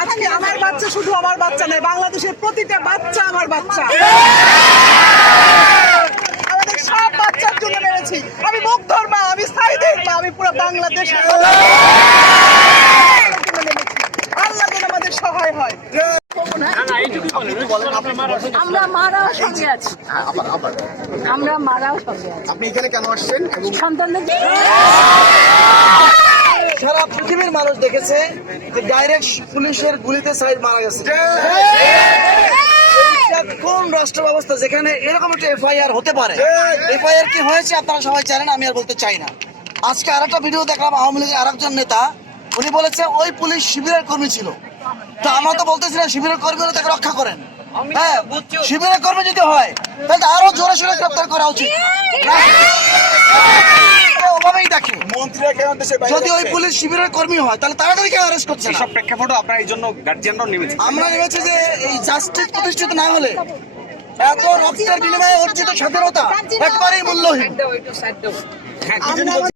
আজকে আমার বাচ্চা শুধু আমার বাচ্চা নয় বাংলাদেশের প্রতিটা বাচ্চা আমার বাচ্চা। আমাদের সব বাচ্চার জন্য মেরেছি। আমি মুগ্ধর মা আমি সাইদের মা আমি পুরো বাংলাদেশের আল্লাহ যেন আমাদের সহায় হয়। আমরা মারাও সঙ্গে আছি। আমরা মারাও সঙ্গে আছি। আপনি এখানে কেন আসছেন সন্তানদের মানুষ দেখেছে যে ডাইরেক্ট পুলিশের গুলিতে সাইড মারা গেছে। কোন রাষ্ট্র ব্যবস্থা যেখানে এরকম একটা এফআইআর হতে পারে? এফআইআর কি হয়েছে আপনারা সবাই জানেন আমি আর বলতে চাই না। আজকে আর একটা ভিডিও দেখলাম আওয়ামী লীগের আরেকজন নেতা উনি বলেছে ওই পুলিশ শিবিরের কর্মী ছিল। তো আমরা তো বলতেছি না শিবিরের কর্মী হলে তাকে রক্ষা করেন। হ্যাঁ শিবিরের কর্মী যদি হয় তাহলে তো আরও জোরে সোরে গ্রেপ্তার করা উচিত। যদি ওই পুলিশ শিবিরের কর্মী হয় তাহলে তাড়াতাড়ি কেন অ্যারেস্ট করছে সব প্রেক্ষাপটে আপনারা এই জন্য গার্জিয়ানরাও নেমেছে। আমরা নেমেছি যে এই জাস্টিস প্রতিষ্ঠিত না হলে এত রক্তের বিনিময়ে অর্জিত স্বাধীনতা একবারেই মূল্যহীন। হ্যাঁ